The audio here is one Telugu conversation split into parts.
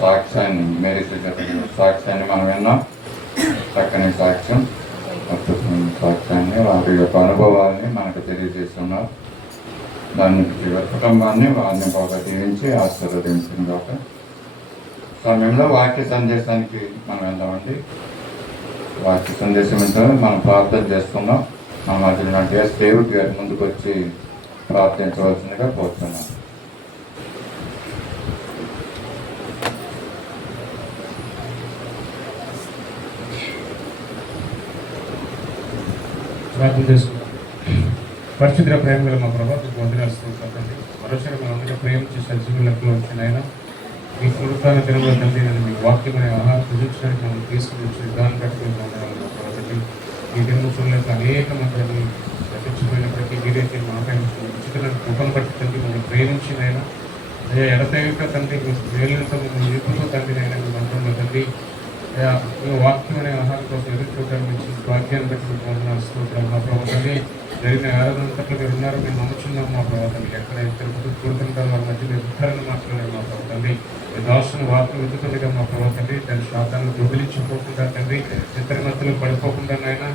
సాక్ష్యాన్ని మేరీ సాక్ష్యాన్ని మనం విన్నాం. చక్కని సాక్ష్యం, అద్భుతమైన సాక్ష్యాన్ని, వారి యొక్క అనుభవాల్ని మనకు తెలియజేస్తున్నారు. దాన్ని కుటుంబాన్ని వారిని బాగా దీవించి ఆశీర్వదించింది. ఒక సమయంలో వాక్య సందేశానికి మనం వెళ్దామండి. వాక్య సందేశం ఏంటో మనం ప్రార్థన చేస్తున్నాం. మన మధ్యలో దేవుడి గారి ముందుకు వచ్చి ప్రార్థించవలసిందిగా కోరుతున్నాం. ప్రార్థన చేసుకుంటాం. పరిశుద్ధ ప్రేమగా మా ప్రభావం వందనాల్సిందండి. మరోసారి మనం అందరూ ప్రేమించి సజీవులకు వచ్చిన ఆయన మీ పురుతాన తెలుగులో తండ్రి నేను మీ వాక్యమైన ఆహారం పూజించడానికి మనం తీసుకుని వచ్చి దాన్ని కట్టుకుని వందనాలు మా ప్రభావం. ఈ దినోత్సవంలో అనేక మందిని రచించిపోయినప్పటికీ మీరైతే మాపై ఉచితలను కృపను బట్టి తండ్రి మనం ప్రేమించిన ఆయన అయ్యా ఎడతెగక తండ్రి వేలతో మేము ఎప్పుడో తండ్రి అయినా మీ మంత్రంలో తండ్రి వాక్యమైన ఆహారం కోసం ఎదురు చూడడానికి వాక్యాన్ని బట్టి మీకు వందనాలు స్తోత్రాలు మా ప్రభుత్వాన్ని జరిగిన ఆరాధన పట్ల మీరు ఉన్నారు. మేము నమ్ముచున్నాం మా ప్రభుత్వాన్ని. ఎక్కడ ఇద్దరు కూడుతుంటారు వారి మధ్యలో ఇద్దరిని మాత్రమే మా ప్రభుత్వాన్ని దాసును వార్తలు వెతుకుందిగా మా ప్రభుత్వాన్ని దాని శాతాన్ని దొంగిలించిపోకుండా తండ్రి ఇద్దరి మధ్యలో పడిపోకుండా అయినా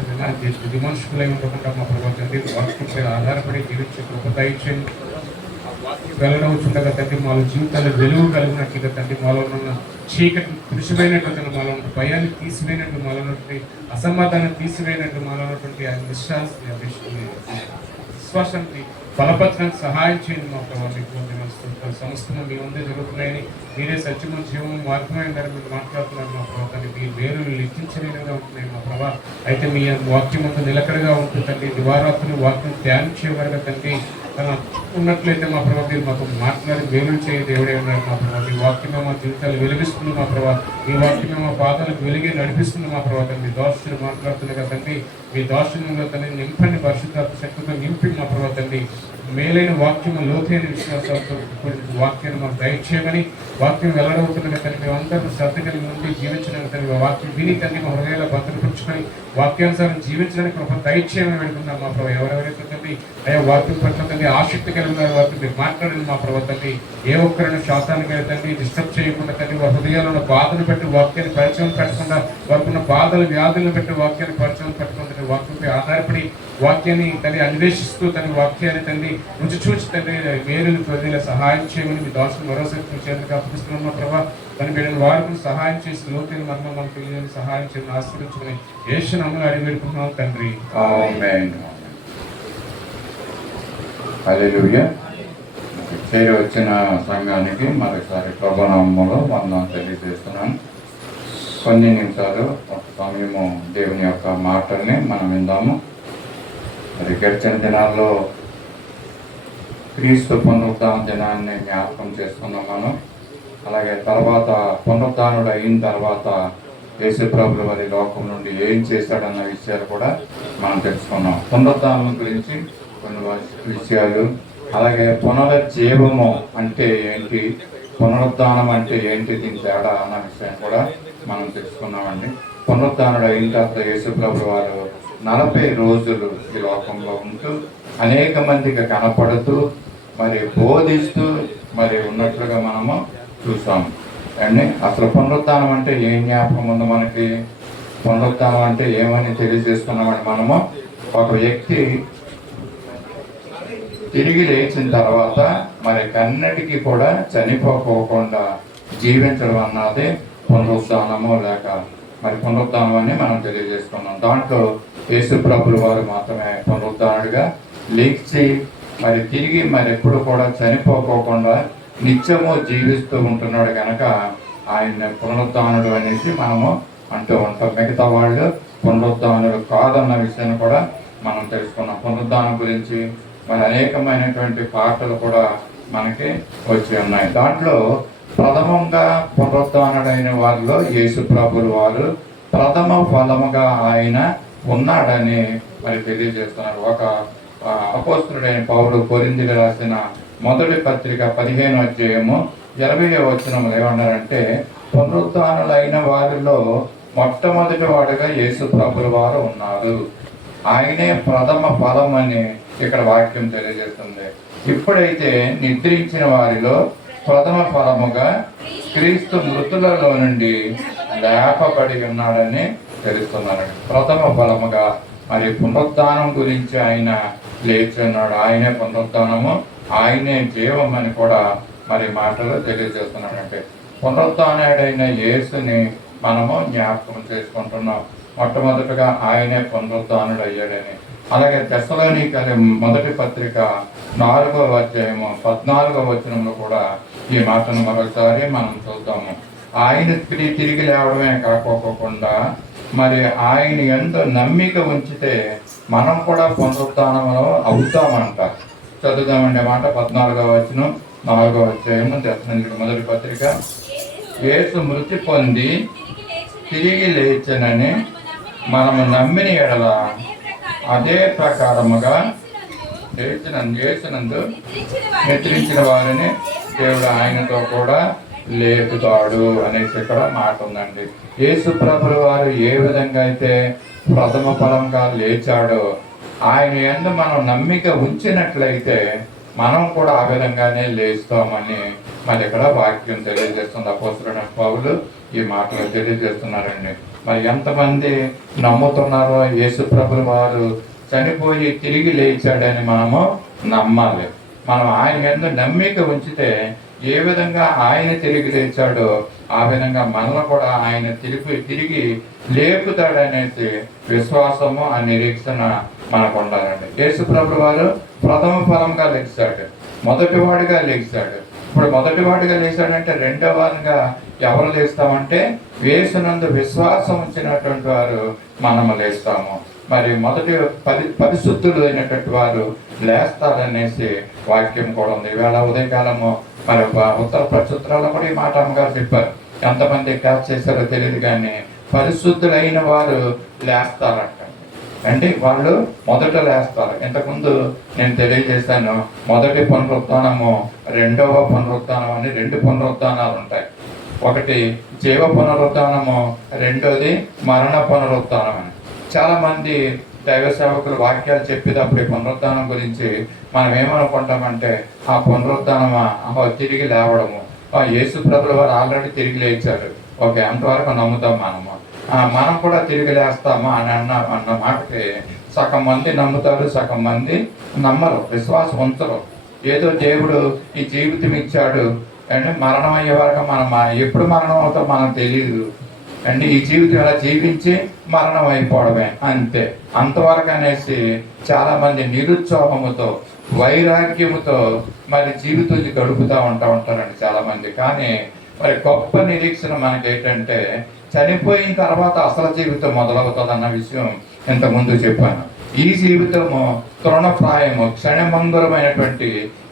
విమర్శకులై ఉండకుండా మా ప్రభుత్వాన్ని వాక్యంపై ఆధారపడి జీవించే కృప దయచేయండి. వెళ్ళవచ్చుండగా తండ్రి మాలో జీవితాల్లో వెలుగు కలిగినట్లుగా తండ్రి మాలో ఉన్న చీకటి దృశ్యమైనటువంటి మాలో ఉన్న భయాన్ని తీసివేయనట్టు మాలో ఉన్నటువంటి అసమాధానం తీసివేయనట్టు మాలో ఉన్నటువంటి విశ్వాసానికి బలపత్రానికి సహాయం చేయండి మా ప్రభావం. సంస్థను మీ ముందే జరుగుతున్నాయని మీరే సత్యము జీవము మార్గమైన ధర మీరు మాట్లాడుతున్నారు మా ప్రభావాన్ని. మీ వేరులు లెక్కించలేనిగా ఉంటున్నాయి మా ప్రభావ. అయితే మీ వాక్యం అంతా నిలకడగా ఉంటుందండి. దివారాత్రులు వాక్యం ధ్యానించేవారుగా తండ్రి ఉన్నట్లయితే మా ప్రభావ మీరు మాకు మాట్లాడి వేలు చేయ దేవుడే ఉన్నారు మా ప్రభావ. మీ వాక్యమే మా జీవితాలు వెలిగిస్తుంది మా ప్రభావ. మీ వాక్యమే మా పాదాలకు వెలిగి నడిపిస్తుంది మా ప్రభావ. మీ దోషులు మాట్లాడుతుంది కదండి. మీ దోషంలో తండ్రి నింపండి, పరిశుద్ధాత్మ శక్తితో నింపి మా ప్రభావ తండ్రి మేలైన వాక్యము లోతైన విశ్వాసాలతో వాక్యాన్ని మాకు దయచేయమని వాక్యం వెల్లడవుతున్న తండ్రి మేమందరూ శ్రద్ధ కలిగి ఉండి జీవించడానికి తండ్రి వాక్యం విని తండ్రి మా హృదయాలు భద్రపరుచుకొని వాక్యానుసారం జీవించడానికి కృప దయచేయమని పెడుతున్నాం మా ప్రభావ. ఎవరెవరైతే తండ్రి అయ్యా వాక్యం పట్ల తండ్రి ఆసక్తి కలిగి ఉన్నారు వారితో మీరు మాట్లాడండి మా ప్రభావ తండ్రి. ఏ ఒక్కరైనా శాతానికి తండ్రి డిస్టర్బ్ చేయకుండా తండ్రి వారి హృదయాలను బాధను పెట్టి వాక్యాన్ని పరిచయం పెట్టకుండా వారికి ఉన్న బాధలు వ్యాధులను పెట్టి వాక్యాన్ని పరిచయం పెట్టకుండా వాక్యంపై ఆధారపడి వాక్యాన్ని తండ్రి అన్వేషిస్తూ తన వాక్యాన్ని తండ్రి రుచి చూచి తండ్రి వేరుని ప్రజల సహాయం చేయమని మీ దాసులు మరోసారి చేతులకు అప్పగిస్తున్నాం మా ప్రభావ. తన బిడ్డలు వారికి సహాయం చేసి లోతైన మర్మం మనకు తెలియని సహాయం చేయని ఆశీర్వదించుకుని యేసు నామములో అడిగి పెడుతున్నాం తండ్రి. హల్లెలూయా. చేరి వచ్చిన సంఘానికి మరొకసారి ప్రభునామములో వందనాలు తెలియజేస్తున్నాను. కొన్ని నిమిషాలు ఒక సమయము దేవుని యొక్క మాటల్ని మనం విందాము. మరి గడిచిన దినాల్లో క్రీస్తు పునరుద్ధాన దినాన్ని జ్ఞాపకం చేసుకున్నాం మనం. అలాగే తర్వాత పునరుద్ధానుడు అయిన తర్వాత యేసు ప్రభువు వారి లోకం నుండి ఏం చేశాడన్న విషయాలు కూడా మనం తెలుసుకున్నాం. పునరుద్ధానం గురించి కొన్ని విషయాలు, అలాగే పునరుజ్జీవము అంటే ఏంటి, పునరుద్ధానం అంటే ఏంటి, దీని తేడా అన్న విషయం కూడా మనం తెలుసుకున్నామండి. పునరుద్ధానుడు అయిన తర్వాత యేసు ప్రభువు వారు 40 రోజులు ఈ లోకంలో ఉంటూ అనేక మందికి కనపడుతూ మరి బోధిస్తూ మరి ఉన్నట్లుగా మనము చూసాము అండి. అసలు పునరుద్ధానం అంటే ఏం జ్ఞాపకం ఉంది మనకి? పునరుద్ధానం అంటే ఏమని తెలియజేస్తున్నామని మనము ఒక వ్యక్తి తిరిగి లేచిన తర్వాత మరి కన్నటికి కూడా చనిపోకుండా జీవించడం అన్నది పునరుద్ధానము లేక మరి పునరుద్ధానం అని మనం తెలియజేస్తున్నాం. దాంట్లో యేసు ప్రభువు వారు మాత్రమే పునరుద్ధానుడిగా లేచి మరి తిరిగి మరి ఎప్పుడు కూడా చనిపోకుండా నిత్యము జీవిస్తూ ఉంటున్నాడు కనుక ఆయన పునరుద్ధానుడు అనేసి మనము అంటూ ఉంటాం. మిగతా వాళ్ళు పునరుద్ధానుడు కాదన్న విషయాన్ని కూడా మనం తెలుసుకున్నాం. పునరుద్ధానం గురించి మరి అనేకమైనటువంటి పాటలు కూడా మనకి వచ్చి ఉన్నాయి. దాంట్లో ప్రథమంగా పునరుద్ధానుడైన వారిలో యేసు ప్రభువు వారు ప్రథమ ఫలముగా ఆయన ఉన్నాడని మరి తెలియజేస్తున్నారు. ఒక అపోస్తలుడైన పౌలు కొరింథీయులకు రాసిన మొదటి పత్రిక 15వ అధ్యాయము 20వ వచనంలో ఏమన్నారంటే, పునరుద్ధానులైన వారిలో మొట్టమొదటి వాడుగా యేసు ప్రభువు వారు ఉన్నారు, ఆయనే ప్రథమ ఫలం అని ఇక్కడ వాక్యం తెలియజేస్తుంది. ఇప్పుడైతే నిద్రించిన వారిలో ప్రథమ ఫలముగా క్రీస్తు మృతులలో నుండి లేపబడి ఉన్నాడని తెలుస్తున్నారండి. ప్రథమ ఫలముగా మరి పునరుద్ధానం గురించి ఆయన లేచి ఉన్నాడు. ఆయనే పునరుద్ధానము, ఆయనే జీవం అని కూడా మరి మాటలు తెలియజేస్తున్నాడంటే పునరుద్ధానుడైన యేసుని మనము జ్ఞాపకం చేసుకుంటున్నాం. మొట్టమొదటిగా ఆయనే పునరుద్ధానుడు అయ్యాడని. అలాగే తెస్సలోనికైల మొదటి పత్రిక 4వ అధ్యాయము 14వ వచనంలో కూడా ఈ మాటను మరోసారి మనం చూద్దాము. ఆయన తిరిగి లేవడమే కాకోకుండా మరి ఆయన ఎంతో నమ్మిక ఉంచితే మనం కూడా పునరుత్థానంలో అవుతామంట. చదువుదామండి మాట 14వ వచనం 4వ అధ్యాయము తెస్సలోనికైల మొదటి పత్రిక. యేసు మృతి పొంది తిరిగి లేచనని మనము నమ్మిన ఎడల అదే ప్రకారముగా యేసునందు నిద్రించిన వారిని దేవుడు ఆయనతో కూడా లేపుతాడు అనేసి ఇక్కడ మాట ఉందండి. యేసు ప్రభుల వారు ఏ విధంగా అయితే ప్రథమ ఫలంగా లేచాడో ఆయన యందు మనం నమ్మిక ఉంచినట్లయితే మనం కూడా ఆ విధంగానే లేస్తామని మరి ఇక్కడ వాక్యం తెలియజేస్తుంది. అపోస్తలుడైన పౌలు ఈ మాటలు తెలియజేస్తున్నారండి. మరి ఎంతమంది నమ్ముతున్నారో యేసు ప్రభుల వారు చనిపోయి తిరిగి లేచాడని మనము నమ్మాలి. మనం ఆయన యందు నమ్మిక ఉంచితే ఏ విధంగా ఆయన తిరిగి లేచాడో ఆ విధంగా మనల్ని కూడా ఆయన తిరిగి లేపుతాడనేసి విశ్వాసము ఆ నిరీక్షణ మనకు ఉండాలండి. యేసు ప్రభుల వారు ప్రథమ ఫలంగా లేచాడు, మొదటివాడిగా లేచాడు. ఇప్పుడు మొదటివాడిగా లేచాడంటే రెండవ వారిగా ఎవరు లేస్తామంటే యేసునందు విశ్వాసం ఉంచినటువంటి వారు మనము లేస్తాము. మరి మొదటి పరిశుద్ధులు అయినటువంటి వారు లేస్తారనేసి వాక్యం కూడా ఉంది. ఈవేళ ఉదయకాలము మరి ఉత్తర ప్రచుత్రాల్లో కూడా ఈ మాట అమ్మగారు చెప్పారు. ఎంతమంది క్యాచ్ చేశారో తెలియదు కానీ పరిశుద్ధులైన వారు లేస్తారంట. అంటే వాళ్ళు మొదట లేస్తారు. ఇంతకుముందు నేను తెలియజేశాను, మొదటి పునరుత్థానము, రెండవ పునరుత్థానం అని 2 పునరుత్థానాలు ఉంటాయి. ఒకటి జీవ పునరుత్థానము, రెండోది మరణ పునరుత్థానం అని. చాలా మంది దైవ సేవకులు వాక్యాలు చెప్పేటప్పుడు పునరుత్థానం గురించి మనం ఏమనుకుంటామంటే ఆ పునరుత్థానమా తిరిగి లేవడము, యేసు ప్రభుల వారు ఆల్రెడీ తిరిగి లేచారు, ఓకే అంతవరకు నమ్ముతాం మనము. మనం కూడా తిరిగి లేస్తామా అని అన్న మాటకి సగం మంది నమ్ముతారు, సగం మంది నమ్మరు, విశ్వాసం ఉంచరు. ఏదో దేవుడు ఈ జీవితం ఇచ్చాడు అంటే మరణం అయ్యే వరకు మనం ఎప్పుడు మరణం అవుతాం మనకు తెలియదు అండి. ఈ జీవితం ఇలా జీవించి మరణం అయిపోవడమే అంతే, అంతవరకు అనేసి చాలా మంది నిరుత్సాహముతో వైరాగ్యముతో మరి జీవితం గడుపుతూ ఉంటారండి చాలా మంది. కానీ మరి గొప్ప నిరీక్షణ మనకి ఏంటంటే చనిపోయిన తర్వాత అసలు జీవితం మొదలవుతుంది అన్న విషయం ఇంతకుముందు చెప్పాను. ఈ జీవితము తృణప్రాయము, క్షణమంగురమైనటువంటి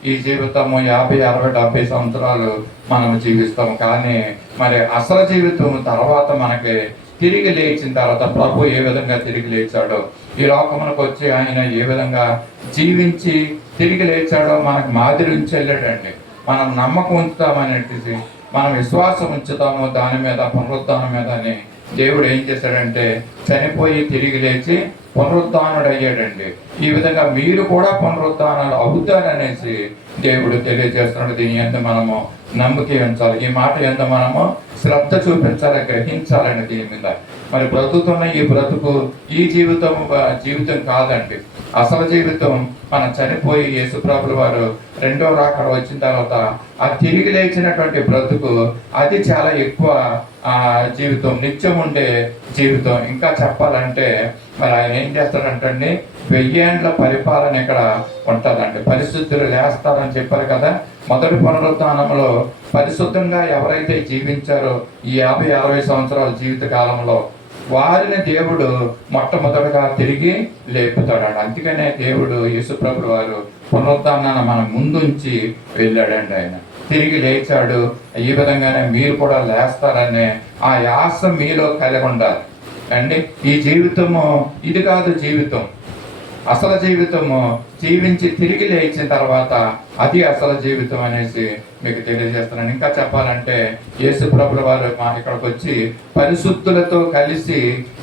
ఈ జీవితము 50, 60, 70 సంవత్సరాలు మనం జీవిస్తాము. కానీ మరి అసలు జీవితం తర్వాత మనకి తిరిగి లేచిన తర్వాత ప్రభు ఏ విధంగా తిరిగి లేచాడో, ఈ లోకమునకు వచ్చి ఆయన ఏ విధంగా జీవించి తిరిగి లేచాడో మనకు మాదిరి ఉంచి వెళ్ళాడండి. మనం నమ్మకం ఉంచుతామనేసి మనం విశ్వాసం ఉంచుతాము దాని మీద, పునరుత్థానం మీద అని దేవుడు ఏం చేశాడంటే చనిపోయి తిరిగి లేచి పునరుత్థానుడు అయ్యాడండి. ఈ విధంగా మీరు కూడా పునరుత్థానాలు అవుతారనేసి దేవుడు తెలియజేస్తున్నాడు. దీని యందు మనము నమ్మకం ఉంచాలి, ఈ మాట యందు మనము శ్రద్ధ చూపించాలి, గ్రహించాలని దీని మీద. మరి బ్రతుకుతున్న ఈ బ్రతుకు ఈ జీవితం కాదండి. అసలు జీవితం మనం చనిపోయి యేసుప్రభుల వారు రెండో రాకడ వచ్చిన తర్వాత ఆ తిరిగి లేచినటువంటి బ్రతుకు అది చాలా ఎక్కువ జీవితం, నిత్యం ఉండే జీవితం. ఇంకా చెప్పాలంటే మరి ఆయన ఏం చేస్తాడంటే 1000 ఏండ్ల పరిపాలన ఇక్కడ ఉంటుందండి. పరిశుద్ధులు లేస్తారని చెప్పారు కదా. మొదటి పునరుత్థానంలో పరిశుద్ధంగా ఎవరైతే జీవించారో ఈ 50, 60 సంవత్సరాల జీవిత కాలంలో వారిని దేవుడు మొట్టమొదటిగా తిరిగి లేపుతాడు. అందుకనే దేవుడు యేసుప్రభుల వారు పునరుత్థానాన్ని మన ముందుంచి వెళ్ళాడండి. ఆయన తిరిగి లేచాడు. ఈ విధంగానే మీరు కూడా లేస్తారనే ఆ యాస మీలో కలిగి ఉండాలి అండి. ఈ జీవితము ఇది కాదు జీవితం, అసలు జీవితము జీవించి తిరిగి లేచిన తర్వాత అది అసలు జీవితం అనేసి మీకు తెలియజేస్తున్నాను. ఇంకా చెప్పాలంటే యేసుప్రభుల వారు ఇక్కడికి వచ్చి పరిశుద్ధులతో కలిసి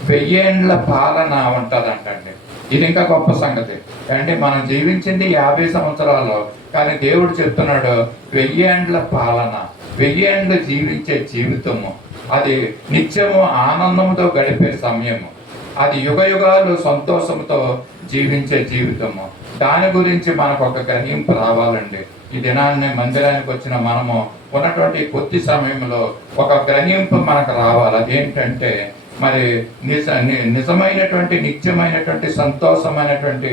1000 ఏండ్ల పాలన ఉంటుందంటండి. ఇది ఇంకా గొప్ప సంగతి అంటే మనం జీవించింది 50 సంవత్సరాలు, కానీ దేవుడు చెప్తున్నాడు 1000 ఏండ్ల పాలన. వెయ్యేండ్లు జీవించే జీవితము, అది నిత్యము ఆనందంతో గడిపే సమయము, అది యుగ యుగాలు సంతోషంతో జీవించే జీవితము. దాని గురించి మనకు ఒక గ్రహింపు రావాలండి. ఈ దినాన్ని మందిరానికి వచ్చిన మనము ఉన్నటువంటి కొద్ది సమయంలో ఒక గ్రహింపు మనకు రావాలి. అదేంటంటే మరి నిజమైనటువంటి నిత్యమైనటువంటి సంతోషమైనటువంటి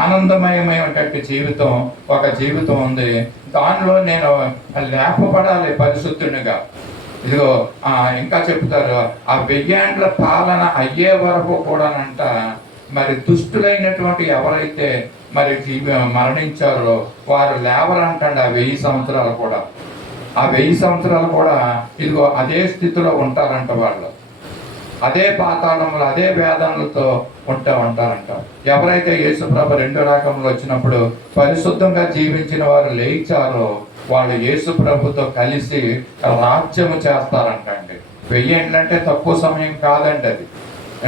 ఆనందమయమైనటువంటి జీవితం ఒక జీవితం ఉంది. దానిలో నేను లేపబడాలి పరిశుద్ధునిగా. ఇదిగో ఇంకా చెప్తారు, ఆ 1000 ఏండ్ల పాలన అయ్యే వరకు కూడానంట మరి దుష్టులైనటువంటి ఎవరైతే మరి మరణించారో వారు లేవరంటండి. ఆ 1000 సంవత్సరాలు కూడా, ఆ 1000 సంవత్సరాలు కూడా ఇదిగో అదే స్థితిలో ఉంటారంట. వాళ్ళు అదే పాతాళంలో అదే వేదనలతో ఉంటారంట. ఎవరైతే యేసుప్రభు 2వ రాకడలో వచ్చినప్పుడు పరిశుద్ధంగా జీవించిన వారు లేచారో వాళ్ళు యేసుప్రభుతో కలిసి రాజ్యము చేస్తారంట అండి. 1000 ఏండ్లంటే తక్కువ సమయం కాదండి అది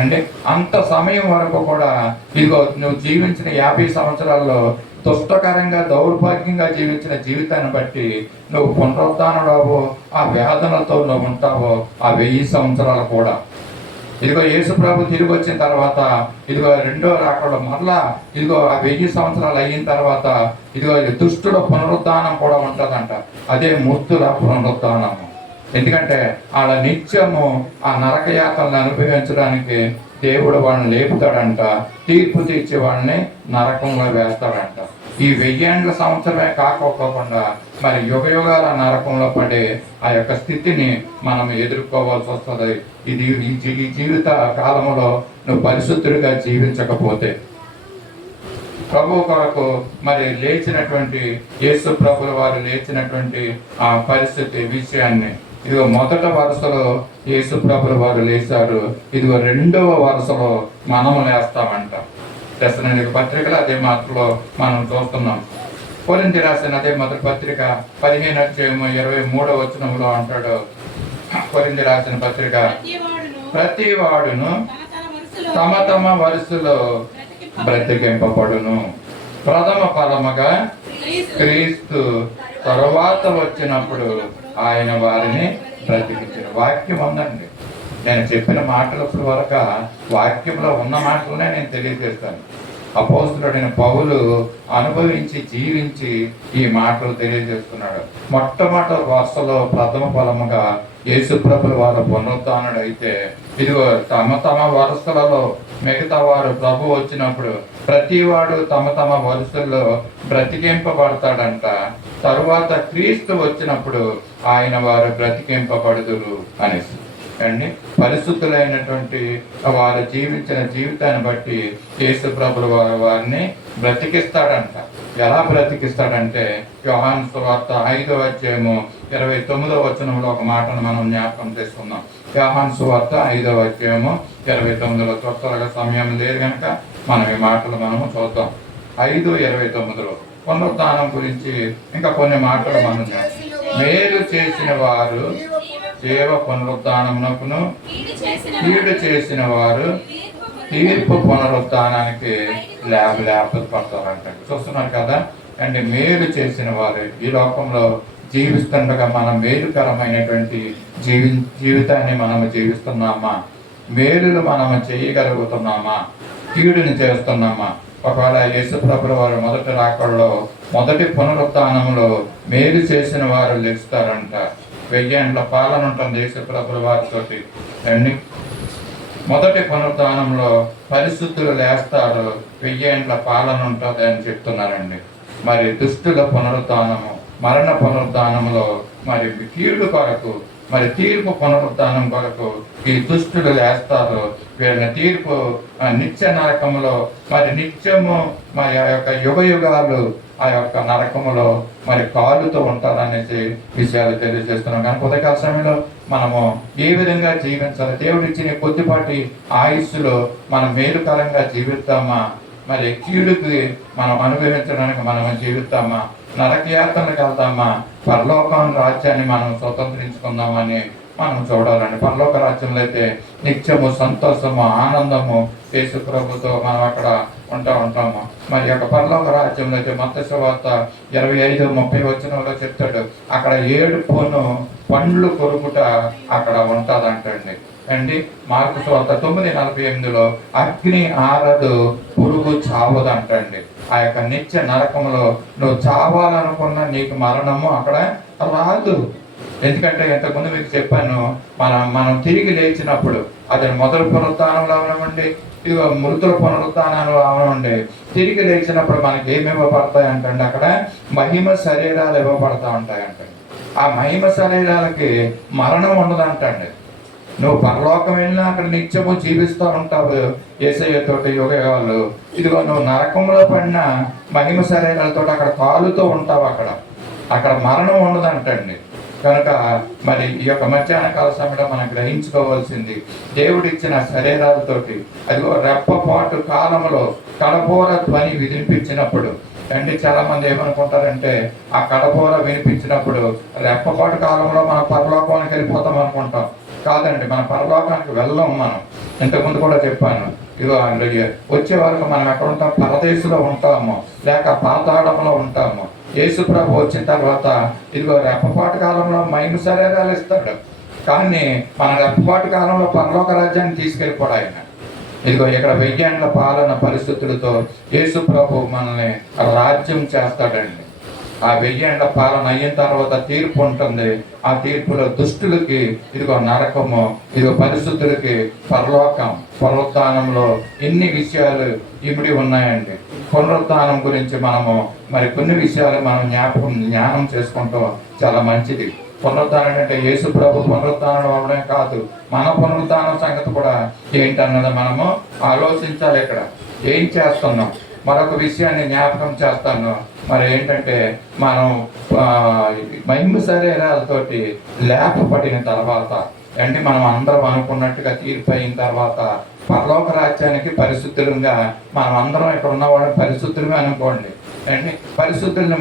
అండి. అంత సమయం వరకు కూడా ఇదిగో నువ్వు జీవించిన 50 సంవత్సరాల్లో దుష్టకరంగా దౌర్భాగ్యంగా జీవించిన జీవితాన్ని బట్టి నువ్వు పునరుద్ధానుడవు, ఆ వేదనతో నువ్వు ఉంటావో ఆ 1000 సంవత్సరాలు కూడా. ఇదిగో యేసుప్రభు తిరిగి వచ్చిన తర్వాత ఇదిగో 2వ రాకడలో మరలా ఇదిగో ఆ 1000 సంవత్సరాలు అయిన తర్వాత ఇదిగో దుష్టుల పునరుద్ధానం కూడా ఉంటుందంట. అదే మూర్తుల పునరుద్ధానము. ఎందుకంటే వాళ్ళ నిత్యము ఆ నరకయాతలను అనుభవించడానికి దేవుడు వాళ్ళని లేపుతాడంట. తీర్పు తీర్చి వాళ్ళని నరకంలో వేస్తాడంట. ఈ 1000 ఏండ్ల సంవత్సరమే కాకపోకుండా మరి యుగ యుగాల నరకంలో పడే ఆ యొక్క స్థితిని మనం ఎదుర్కోవాల్సి వస్తుంది. ఈ జీవిత కాలంలో నువ్వు పరిశుద్ధుడిగా జీవించకపోతే. ప్రభు కొరకు మరి లేచినటువంటి యేసు ప్రభుల వారు లేచినటువంటి ఆ పరిస్థితి విషయాన్ని ఇదిగో మొదట వరుసలో యేసు ప్రభుల వారు లేచారు. ఇదిగో 2వ వరుసలో మనము లేస్తామంట. దశనిక పత్రికలు అదే మాటలో మనం చూస్తున్నాం. కొరింథీ రాసిన అదే మొదటి పత్రిక 15:23 అంటాడు. కొరింథీ రాసిన పత్రిక, ప్రతి వాడును తమ తమ వరుసలో బ్రతికింపబడును. ప్రథమ ఫలముగా క్రీస్తు తరువాత వచ్చినప్పుడు ఆయన వారిని బ్రతికించిన వాక్యం ఉందండి. నేను చెప్పిన మాటల వరకు వాక్యంలో ఉన్న మాటలనే నేను తెలియజేస్తాను. అపోస్తలుడైన పౌలు అనుభవించి జీవించి ఈ మాటలు తెలియజేస్తున్నాడు. మొట్టమొదటి వరుసలో ప్రథమ ఫలముగా యేసుప్రభుల వారు పునరుద్ధానుడు అయితే ఇదిగో తమ తమ వరుసలలో మిగతా వారు ప్రభు వచ్చినప్పుడు ప్రతి వాడు తమ తమ వరుసల్లో బ్రతికింపబడతాడంట. తరువాత క్రీస్తు వచ్చినప్పుడు ఆయన వారు బ్రతికింపబడుదురు అనేసి అండి. పరిశుద్ధులైనటువంటి వారు జీవించిన జీవితాన్ని బట్టి యేసు ప్రభుల వారిని బ్రతికిస్తాడంట. ఎలా బ్రతికిస్తాడంటే యోహాను సువార్త 5:29 ఒక మాటను మనం జ్ఞాపకం చేసుకుందాం. యోహాను సువార్త 5:29 త్వరగా సమయం లేదు కనుక మనం ఈ మాటలు మనము చూద్దాం. 5:29 పునరుద్ధానం గురించి ఇంకా కొన్ని మాటలు మనం మేలు చేసిన వారు జీవ పునరుద్ధానమునకును, కీడు చేసిన వారు తీర్పు పునరుద్ధానానికి లేపడతారంట. చూస్తున్నారు కదా అంటే మేలు చేసిన వారు ఈ లోకంలో జీవిస్తుండగా మనం మేలుకరమైనటువంటి జీవితాన్ని మనము జీవిస్తున్నామా? మేలులు మనము చేయగలుగుతున్నామా? కీడుని చేస్తున్నామా? ఒకవేళ యేసుప్రభుల వారు మొదటి రాకడలో మొదటి పునరుద్ధానంలో మేలు చేసిన వారు లేస్తారంట. 1000 ఏండ్ల పాలన ఉంటుంది యేసుప్రభుల వారితోటి అండి. మొదటి పునరుద్ధానంలో పరిశుద్ధులు లేస్తారు, 1000 ఏండ్ల పాలన ఉంటుంది అని చెప్తున్నారండి. మరి దుష్టుల పునరుద్ధానము, మరణ పునరుద్ధానంలో మరి కీడు కొరకు, మరి తీర్పు పునరుద్ధానం కొరకు ఈ దుష్టులు లేస్తారు. వీళ్ళ తీర్పు నిత్య నరకములో మరి నిత్యము మరి ఆ యొక్క యుగ యుగాలు ఆ యొక్క నరకములో మరి కాలుతో ఉంటారనేసి విషయాలు తెలియజేస్తున్నాం. కానీ ఉదయకాల సమయంలో మనము ఏ విధంగా జీవించాలి? దేవుడు ఇచ్చిన కొద్దిపాటి ఆయుస్సులో మనం మేలుకరంగా జీవిస్తామా? మరి కీడుకి మనం అనుభవించడానికి మనం జీవిస్తామా? నరకయాత్రలకు వెళ్తామా? పరలోకం రాజ్యాన్ని మనం స్వతంత్రించుకుందామని మనం చూడాలండి. పరలోక రాజ్యంలో అయితే నిత్యము సంతోషము, ఆనందము యేసు ప్రభుతో మనం అక్కడ ఉంటాము. మరి యొక్క పరలోక రాజ్యంలో అయితే మత్తయి సువార్త 25:30 వచనంలో చెప్తాడు, అక్కడ ఏడుపును పండ్లు కొరుకుట అక్కడ ఉంటుందంటండి అండి. మార్కు సువార్త 9:48లో అగ్ని ఆరదు, పురుగు చావదంటండి. ఆ యొక్క నిత్య నరకంలో నువ్వు చావాలనుకున్న నీకు మరణము అక్కడ రాదు. ఎందుకంటే ఇంతకుముందు మీకు చెప్పాను, మనం తిరిగి లేచినప్పుడు, అది మొదటి పునరుత్థానంలో అవనివ్వండి, ఇదిగో మృతుల పునరుత్థానంలో అవనివ్వండి, తిరిగి లేచినప్పుడు మనకి ఏమి ఇవ్వబడతాయి అంటే అక్కడ మహిమ శరీరాలు ఇవ్వబడతా ఉంటాయంటండి. ఆ మహిమ శరీరాలకి మరణం ఉండదంటండి. నువ్వు పరలోకం వెళ్ళినా అక్కడ నిత్యము జీవిస్తూ ఉంటావు యేసయ్యతోటి యుగాలు. ఇదిగో నువ్వు నరకంలో పడిన మహిమ శరీరాలతో అక్కడ కాలుతూ ఉంటావు. అక్కడ మరణం ఉండదంటండి. కనుక మరి ఈ యొక్క మధ్యాహ్న కాల సమయంలో మనం గ్రహించుకోవాల్సింది, దేవుడిచ్చిన శరీరాలతోటి అదిగో రెప్పపాటు కాలంలో కడపోర ధ్వని వినిపించినప్పుడు అండి, చాలా మంది ఏమనుకుంటారంటే ఆ కడపోర వినిపించినప్పుడు రెప్పపాటు కాలంలో మనం పరలోకానికి వెళ్ళిపోతాం అనుకుంటాం. కాదండి, మన పరలోకానికి వెళ్ళాం. మనం ఇంతకుముందు కూడా చెప్పాను, ఇదిగో వచ్చే వరకు మనం ఎక్కడ ఉంటాం, పరదేశంలో ఉంటాము, లేక పాతాళంలో ఉంటాము. యేసు ప్రభు వచ్చిన తర్వాత ఇదిగో రెప్పపాటు కాలంలో మహిమ శరీరాలు ఇస్తాడు. కానీ మన రెప్పపాటు కాలంలో పరలోక రాజ్యాన్ని తీసుకెళ్ళిపోడు ఆయన. ఇదిగో ఇక్కడ 1000 ఏళ్ల పాలన పరిస్థితులతో యేసు ప్రభు మనల్ని రాజ్యం చేస్తాడండి. ఆ 1000 ఏళ్ల పాలన అయిన తర్వాత తీర్పు ఉంటుంది. ఆ తీర్పులో దుష్టులకి ఇదిగో నరకము, ఇదిగో పరిస్థితులకి పరలోకం. పునరుత్థానంలో ఇన్ని విషయాలు ఇమిడి ఉన్నాయండి. పునరుత్థానం గురించి మనము మరి కొన్ని విషయాలు మనం జ్ఞానం చేసుకుంటాం, చాలా మంచిది. పునరుత్థానం అంటే యేసు ప్రభు పునరుత్థానం అవడమే కాదు, మన పునరుత్థానం సంగతి కూడా ఏంటన్నది మనము ఆలోచించాలి. ఇక్కడ ఏం చేస్తున్నాం? మరొక విషయాన్ని జ్ఞాపకం చేస్తాను. మరి ఏంటంటే మనం మహిమ శరీరాలతోటి లేపబడిన తర్వాత అంటే మనం అందరం అనుకున్నట్టుగా తీర్పు అయిన తర్వాత పరలోక రాజ్యానికి పరిశుద్ధులుగా మనం అందరం ఇక్కడ ఉన్నవాడు పరిశుద్ధులుగా అనుకోండి అండి. పరిశుద్ధుల్ని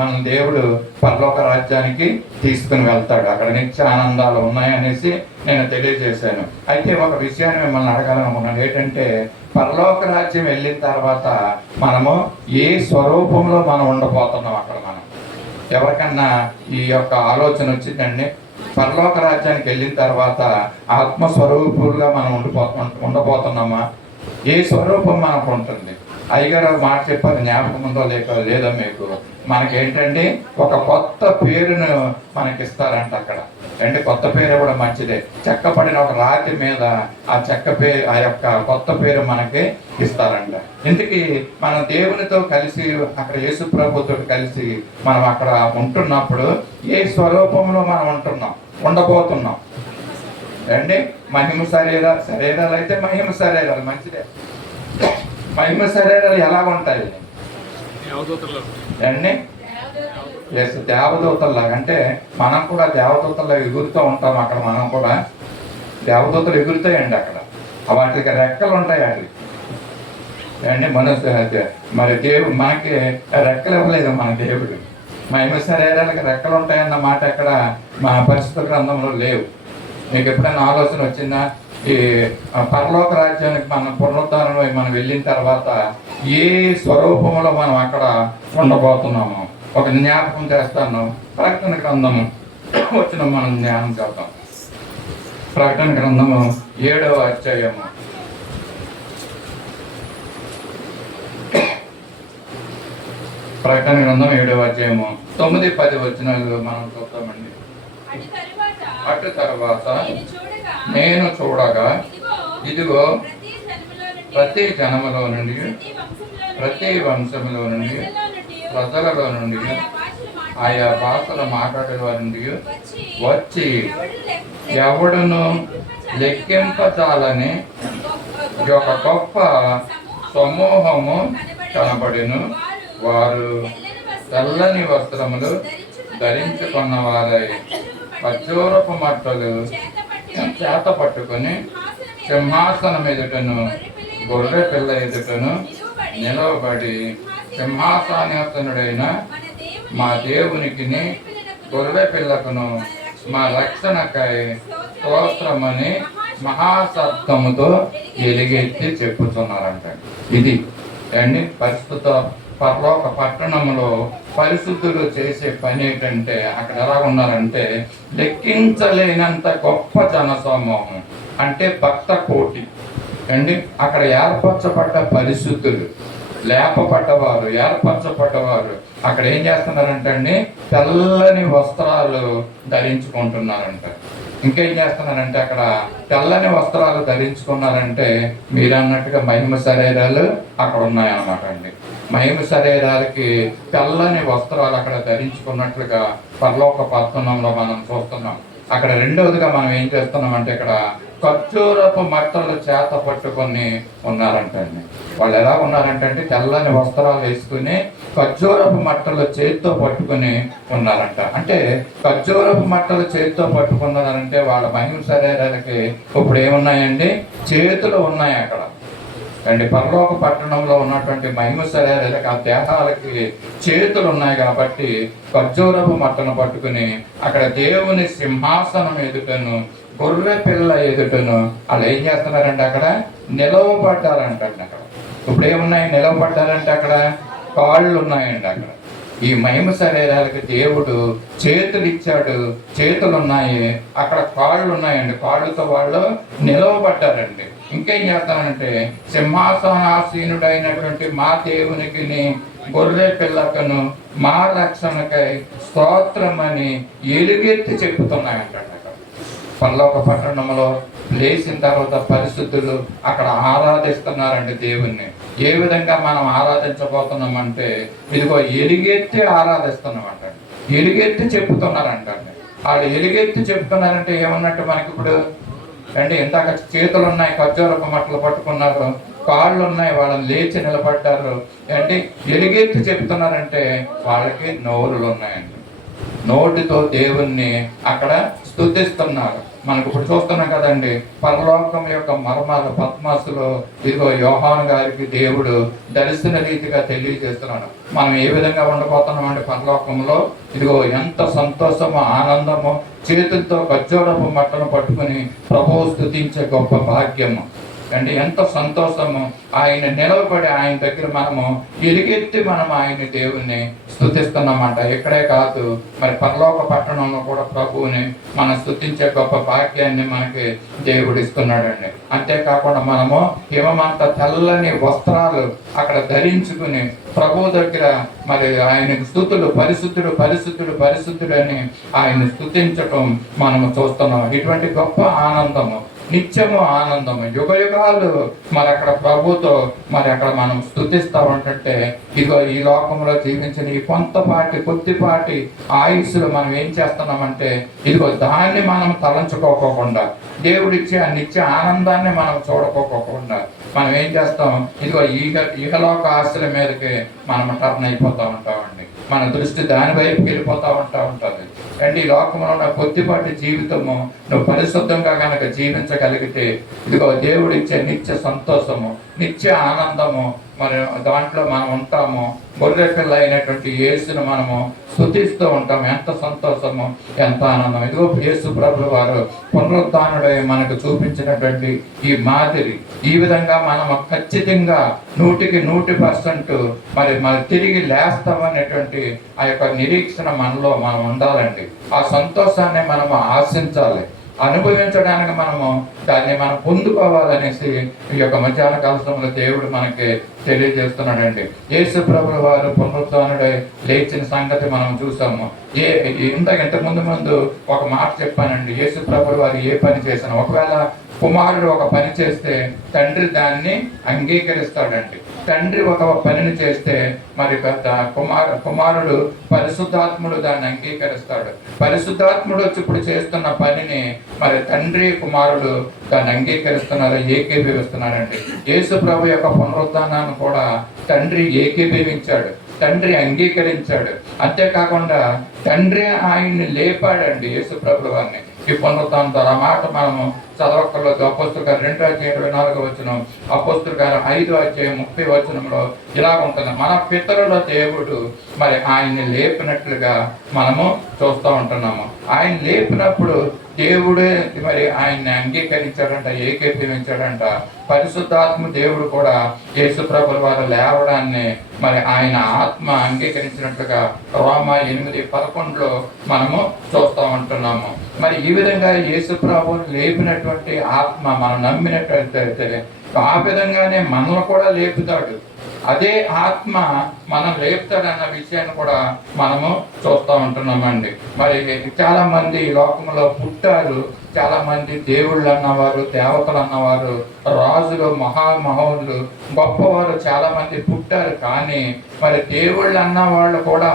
మన దేవుడు పరలోక రాజ్యానికి తీసుకుని వెళ్తాడు. అక్కడ నిత్య ఆనందాలు ఉన్నాయనేసి నేను తెలియజేశాను. అయితే ఒక విషయాన్ని మిమ్మల్ని అడగాలనుకున్నాను. ఏంటంటే పరలోక రాజ్యం వెళ్ళిన తర్వాత మనము ఏ స్వరూపంలో మనం ఉండబోతున్నాం? అక్కడ మనం ఎవరికన్నా ఈ యొక్క ఆలోచన వచ్చిందండి? పరలోక రాజ్యానికి వెళ్ళిన తర్వాత ఆత్మస్వరూపులుగా మనం ఉండబోతున్నామా? ఏ స్వరూపం మనకు ఉంటుంది? అయ్యగారు మాట చెప్పారు, జ్ఞాపకం ఉందో లేదో మీకు. మనకేంటంటే ఒక కొత్త పేరును మనకిస్తారంట అక్కడ. అంటే కొత్త పేరు కూడా మంచిదే. చెక్కబడిన ఒక రాతి మీద ఆ యొక్క కొత్త పేరు మనకి ఇస్తారంట. ఇంతకీ మనం దేవునితో కలిసి అక్కడ యేసు ప్రభుతో కలిసి మనం అక్కడ ఉంటున్నప్పుడు ఏ స్వరూపంలో మనం ఉండబోతున్నాం అండి? మహిమ శరీరాలు అయితే మహిమ శరీరాలు మంచిదే. మహిమ శరీరాలు ఎలా ఉంటాయి అండి? ఎస్, దేవదూతల్లాగా. అంటే మనం కూడా దేవదూతల్లో ఎగురుతూ ఉంటాం. అక్కడ మనం కూడా దేవదూతలు ఎగురుతాయండి. అక్కడ వాటికి రెక్కలు ఉంటాయి అండి. మరి దేవుడు మనకి రెక్కలు ఇవ్వలేదు మన దేవుడు. మహిమ శరీరాలకి రెక్కలు ఉంటాయన్న మాట ఎక్కడ మన పరిశుద్ధ గ్రంథంలో లేవు. మీకు ఎప్పుడైనా ఆలోచన వచ్చిందా? ఈ పరలోక రాజ్యానికి మన పునరుద్ధరణలో మనం వెళ్ళిన తర్వాత ఏ స్వరూపంలో మనం అక్కడ ఉండబోతున్నాము? ఒక జ్ఞాపకం చేస్తాను. ప్రకటన గ్రంథము వచ్చిన మనం జ్ఞానం చేద్దాం. ప్రకటన గ్రంథము 7వ అధ్యాయము. ప్రకటన గ్రంథం 7వ అధ్యాయము 9-10 వచనాలు మనం చూద్దామండి. అటు తర్వాత నేను చూడగా ఇదిగో ప్రతి జనములో నుండి, ప్రతి వంశములో నుండి, ప్రజలలో నుండి, ఆయా భాషలు మాట్లాడే వారి నుండి వచ్చి ఎవడును లెక్కింపచాలని ఒక గొప్ప సమూహము కనబడెను. వారు తెల్లని వస్త్రములు ధరించుకున్న వారై ఖర్జూరపు మట్టలు చేత పట్టుకొని సింహాసనం ఎదుటను గొర్రె పిల్ల ఎదుటను నిలవబడి సింహాసనాసనుడైన మా దేవునికి గొర్రె పిల్లకును మా రక్షణకై స్తోత్రమని మహాశబ్దముతో ఎలుగెత్తి చెప్పుతున్నారంట. ఇది అండి పరిశుద్ధ పరలోక పట్టణంలో పరిశుద్ధులు చేసే పని ఏంటంటే అక్కడ ఎలా ఉన్నారంటే లెక్కించలేనంత గొప్ప జనసమూహం, అంటే భక్త కోటి అండి. అక్కడ ఏర్పరచబడ్డ పరిశుద్ధులు, లేపబడ్డవారు, ఏర్పరచబడ్డవారు అక్కడ ఏం చేస్తున్నారంటే అండి తెల్లని వస్త్రాలు ధరించుకుంటున్నారంట. ఇంకేం చేస్తున్నారంటే అక్కడ తెల్లని వస్త్రాలు ధరించుకున్నారంటే మీరు అన్నట్టుగా మహిమ శరీరాలు అక్కడ ఉన్నాయన్నమాట అండి. మహిమ శరీరాలకి తెల్లని వస్త్రాలు అక్కడ ధరించుకున్నట్లుగా పరలోక పట్టణంలో మనం చూస్తున్నాం. అక్కడ రెండవదిగా మనం ఏం చేస్తున్నాం అంటే ఇక్కడ ఖర్జూరపు మట్టలు చేత పట్టుకొని ఉన్నారంటండి. వాళ్ళు ఎలా ఉన్నారంటే తెల్లని వస్త్రాలు వేసుకుని ఖర్జూరపు మట్టలు చేతితో పట్టుకుని ఉన్నారంట. అంటే ఖర్జూరపు మట్టలు చేతితో పట్టుకున్నారంటే వాళ్ళ మహిమ శరీరాలకి ఇప్పుడు ఏమున్నాయండి, చేతులు ఉన్నాయి అక్కడ అండి. పరలోక పట్టణంలో ఉన్నటువంటి మహిమ శరీరాలకి ఆ దేహాలకి చేతులు ఉన్నాయి కాబట్టి ఖర్జూరపు మట్టను పట్టుకుని అక్కడ దేవుని సింహాసనం ఎదుటను గొర్రె పిల్ల ఎదుటను వాళ్ళు ఏం చేస్తున్నారంటే అక్కడ నిలవబడ్డారంట. అక్కడ ఇప్పుడు ఏమున్నాయి, నిలవబడ్డారంటే అక్కడ కాళ్ళు ఉన్నాయండి. అక్కడ ఈ మహిమ శరీరాలకి దేవుడు చేతులు ఇచ్చాడు, చేతులు ఉన్నాయి, అక్కడ కాళ్ళు ఉన్నాయండి. కాళ్ళతో వాళ్ళు నిలవబడ్డారండి. ఇంకేం చేస్తానంటే సింహాసనాసీనుడైనటువంటి మా దేవునికి గొర్రె పిల్లకను మా రక్షణకై స్తోత్రమని ఎలుగెత్తి చెప్పుతున్నాయంట. పరలోక పట్టణంలో లేచిన తర్వాత పరిశుద్ధులు అక్కడ ఆరాధిస్తున్నారండి దేవుణ్ణి. ఏ విధంగా మనం ఆరాధించబోతున్నామంటే ఇదిగో ఎలుగెత్తి ఆరాధిస్తున్నామంట, ఎలుగెత్తి చెప్పుతున్నారంట. వాళ్ళు ఎలుగెత్తి చెప్తున్నారంటే ఏమన్నట్టు మనకి ఇప్పుడు అంటే ఇందాక చేతులు ఉన్నాయి, ఖర్జూరపు మట్టలు పట్టుకున్నారు, కాళ్ళు ఉన్నాయి, వాళ్ళని లేచి నిలబడ్డారు. అంటే ఎలుగెత్తి చెప్తున్నారంటే వాళ్ళకి నోరులు ఉన్నాయండి. నోటితో దేవుణ్ణి అక్కడ స్తుతిస్తున్నారు. మనకు ఇప్పుడు చూస్తున్నాం కదండి పరలోకం యొక్క మర్మాలు పద్మాసులో ఇదిగో యోహాను గారికి దేవుడు దర్శన రీతిగా తెలియజేస్తున్నాడు. మనం ఏ విధంగా ఉండబోతున్నాం అంటే పరలోకంలో ఇదిగో ఎంత సంతోషము, ఆనందము, చేతులతో ఖర్జూరపు మట్టను పట్టుకుని ప్రభువు స్తుతించే గొప్ప భాగ్యము అండి. ఎంత సంతోషము. ఆయన నిలవబడి ఆయన దగ్గర మనము ఎలుగెత్తి మనం ఆయన దేవుణ్ణి స్తుతిస్తున్నామంట. ఇక్కడే కాదు మరి పరలోక పట్టణంలో కూడా ప్రభువుని మనం స్తుతించే గొప్ప భాగ్యాన్ని మనకి దేవుడు ఇస్తున్నాడండి. అంతేకాకుండా మనము హిమమంత తెల్లని వస్త్రాలు అక్కడ ధరించుకుని ప్రభు దగ్గర మరి ఆయనకు స్తుతులు, పరిశుద్ధుడు పరిశుద్ధుడు పరిశుద్ధుడు అని ఆయన స్తుతించటం మనము చూస్తున్నాం. ఇటువంటి గొప్ప ఆనందము, నిత్యము ఆనందము, యుగ యుగాలు మరి అక్కడ ప్రభుతో మరి అక్కడ మనం స్తుతిస్తా ఉంటుంటే ఇదిగో ఈ లోకంలో జీవించిన ఈ కొద్దిపాటి ఆయుస్సులు మనం ఏం చేస్తున్నామంటే ఇదిగో దాన్ని మనం తలంచుకోకుండా దేవుడిచ్చే ఆ నిత్య ఆనందాన్ని మనం చూడకోకుండా మనం ఏం చేస్తాం, ఇదిగో ఈగలోక ఆశల మీదకి మనం టర్న్ అయిపోతూ ఉంటామండి. మన దృష్టి దాని వైపుకి వెళ్ళిపోతూ ఉంటుంది. అంటే ఈ లోకంలో ఉన్న కొద్దిపాటి జీవితము నువ్వు పరిశుద్ధంగా కనుక జీవించగలిగితే ఇదిగో దేవుడు ఇచ్చే నిత్య సంతోషము, నిత్య ఆనందము మరి దాంట్లో మనం ఉంటాము. గొర్రె పిల్ల అయినటువంటి యేసును మనము స్తుతిస్తూ ఉంటాం. ఎంత సంతోషము, ఎంత ఆనందం. ఇదిగో యేసు ప్రభువు వారు పునరుద్ధానుడై మనకు చూపించినటువంటి ఈ మాదిరి, ఈ విధంగా మనము ఖచ్చితంగా 100% మరి తిరిగి లేస్తామనేటువంటి ఆ యొక్క నిరీక్షణ మనలో మనం ఉండాలండి. ఆ సంతోషాన్ని మనము ఆశించాలి, అనుభవించడానికి మనము దాన్ని మనం పొందుకోవాలనేసి ఈ యొక్క మధ్యాహ్న కాలంలో దేవుడు మనకి తెలియజేస్తున్నాడండి. యేసు ప్రభువు వారు పునరుద్ధానుడై లేచిన సంగతి మనం చూసాము. ఇంతకు ముందు ఒక మాట చెప్పానండి. యేసు ప్రభువు వారు ఏ పని చేసినా ఒకవేళ కుమారుడు ఒక పని చేస్తే తండ్రి దాన్ని అంగీకరిస్తాడండి. తండ్రి ఒక పనిని చేస్తే మరి కుమారుడు పరిశుద్ధాత్ముడు దాన్ని అంగీకరిస్తాడు. పరిశుద్ధాత్ముడు వచ్చి ఇప్పుడు చేస్తున్న పనిని మరి తండ్రి కుమారుడు దాన్ని అంగీకరిస్తున్నారు, ఏకీభవిస్తున్నారండి. యేసు ప్రభు యొక్క పునరుద్ధానాన్ని కూడా తండ్రి ఏకీభవించాడు, తండ్రి అంగీకరించాడు. అంతేకాకుండా తండ్రి ఆయన్ని లేపాడండి యేసు ప్రభు వారిని. ఈ పునరుద్ధానం ద్వారా మాట మనము చదవక్కర్లేదు. అపోస్తుల గారు 2:24 అపోస్తుల గారు 5:30 ఇలా ఉంటుంది. మన పితరుల దేవుడు మరి ఆయన్ని లేపినట్లుగా మనము చూస్తూ ఉంటున్నాము. ఆయన లేపినప్పుడు దేవుడే మరి ఆయన్ని అంగీకరించాడంట, ఏకీభవించాడంట. పరిశుద్ధాత్మ దేవుడు కూడా యేసుప్రభుల వారు లేవడాన్ని మరి ఆయన ఆత్మ అంగీకరించినట్లుగా రోమా 8:11 మనము చూస్తూ ఉంటున్నాము. మరి ఈ విధంగా యేసుప్రభుని లేపినటువంటి ఆత్మ మనం నమ్మినట్లయితే ఆ విధంగానే మనల్ని కూడా లేపుతాడు. అదే ఆత్మ మనం లేపుతాడన్న విషయాన్ని కూడా మనము చూస్తూ ఉంటున్నామండి. మరి చాలా మంది ఈ లోకంలో పుట్టారు, చాలా మంది దేవుళ్ళు అన్నవారు, దేవతలు అన్నవారు, రాజులు, మహామహోళ్ళు, గొప్పవారు చాలా మంది పుట్టారు. కానీ మరి దేవుళ్ళు అన్నవాళ్ళు కూడా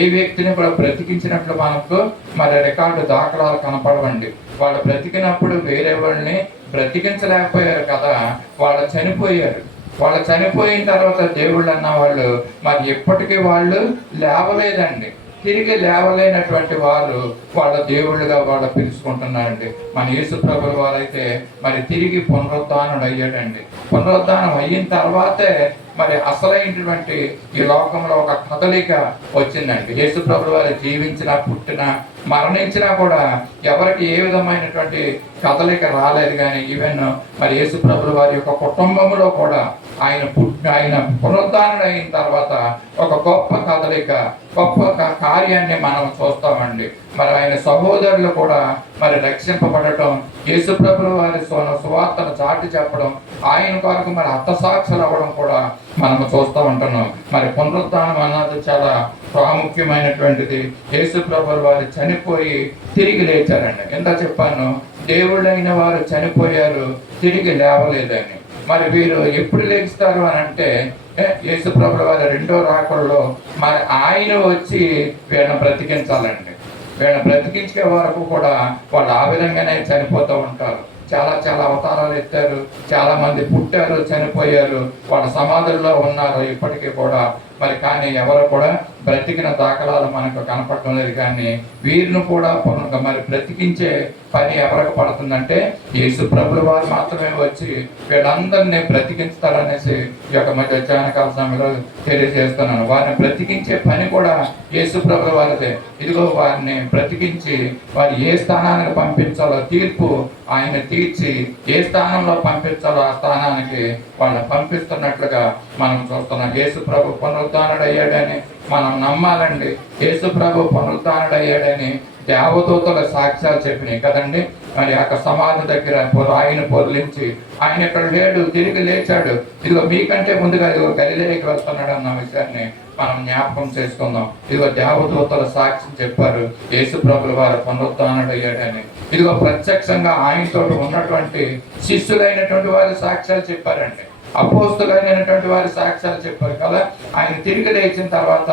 ఏ వ్యక్తిని కూడా బ్రతికించినట్లు మనకు మరి రికార్డు దాఖలాలు కనపడవండి. వాళ్ళు బ్రతికినప్పుడు వేరే వాళ్ళని బ్రతికించలేకపోయారు కదా, వాళ్ళు చనిపోయారు. వాళ్ళు చనిపోయిన తర్వాత దేవుళ్ళు అన్న వాళ్ళు మరి ఎప్పటికీ వాళ్ళు లేవలేదండి. తిరిగి లేవలేనటువంటి వారు వాళ్ళ దేవుళ్ళుగా వాళ్ళు పిలుచుకుంటున్నారండి. మన యేసుప్రభుల వారైతే మరి తిరిగి పునరుద్ధానుడు అయ్యాడండి. పునరుద్ధానం అయిన తర్వాతే మరి అసలైనటువంటి ఈ లోకంలో ఒక కదలిక వచ్చిందండి. యేసుప్రభుల వారు జీవించినా, పుట్టినా, మరణించినా కూడా ఎవరికి ఏ విధమైనటువంటి కదలిక రాలేదు. కానీ ఈవెన్ మరి యేసుప్రభుల వారి యొక్క కుటుంబంలో కూడా ఆయన పునరుద్ధానుడు అయిన తర్వాత ఒక గొప్ప కదలిక, గొప్ప కార్యాన్ని మనం చూస్తామండి. మరి ఆయన సహోదరులు కూడా మరి రక్షింపబడటం, యేసుప్రభుల వారి సువార్తను చాటి చెప్పడం, ఆయన కొరకు మరి హతసాక్షులు అవ్వడం కూడా మనము చూస్తూ ఉంటున్నాం. మరి పునరుద్ధానం అన్నది చాలా ప్రాముఖ్యమైనటువంటిది. యేసుప్రభుల వారు చనిపోయి తిరిగి లేచారండి. ఎంత చెప్పాను, దేవుళ్ళైన వారు చనిపోయారు, తిరిగి లేవలేదని. మరి వీరు ఎప్పుడు లేస్తారు అని అంటే యేసుప్రభుల వారి రెండో రాకడలో మరి ఆయన వచ్చి వీళ్ళని బ్రతికించాలండి. వీళ్ళని బ్రతికించే వరకు కూడా వాళ్ళు ఆ విధంగానే చనిపోతూ ఉంటారు. చాలా చాలా అవతారాలు ఎత్తారు, చాలా మంది పుట్టారు, చనిపోయారు, వాళ్ళ సమాధుల్లో ఉన్నారు ఇప్పటికీ కూడా. మరి కానీ ఎవరు కూడా బ్రతికిన దాఖలాలు మనకు కనపడటం లేదు. కానీ వీరిని కూడా మరి బ్రతికించే పని ఎవరికి పడుతుందంటే యేసుప్రభుల వారు మాత్రమే వచ్చి వీళ్ళందరినీ బ్రతికించుతారనేసి ఈ యొక్క మధ్యాహ్నకాల సమయంలో తెలియజేస్తున్నాను. వారిని బ్రతికించే పని కూడా యేసుప్రభుల వారిదే. ఇదిగో వారిని బ్రతికించి వారు ఏ స్థానానికి పంపించాలో తీర్పు ఆయన తీర్చి ఏ స్థానంలో పంపించాలో ఆ స్థానానికి వాళ్ళని పంపిస్తున్నట్లుగా మనం చూస్తున్నాం. యేసుప్రభు పునరుద్ధానుడు అయ్యాడని మనం నమ్మాలండి. యేసుప్రభు పునరుద్ధానుడు అయ్యాడని దేవదూతల సాక్ష్యాలు చెప్పినాయి కదండి. మరి అక్కడ సమాధి దగ్గర ఆయన పొర్లించి ఆయన ఇక్కడ లేడు, తిరిగి లేచాడు, ఇదిగో మీకంటే ముందుగా ఇదిగో గలిలయకి వెళ్తున్నాడు అన్న విషయాన్ని మనం జ్ఞాపకం చేసుకుందాం. ఇదిగో దేవదూతల సాక్ష్యం చెప్పారు, యేసుప్రభుల వారు పునరుద్ధానుడు అయ్యాడని. ఇదిగో ప్రత్యక్షంగా ఆయనతో ఉన్నటువంటి శిష్యులైనటువంటి వారి సాక్ష్యాలు చెప్పారండి. అపోస్తులైనటువంటి వారి సాక్ష్యాలు చెప్పారు కదా. ఆయన తిరిగి లేచిన తర్వాత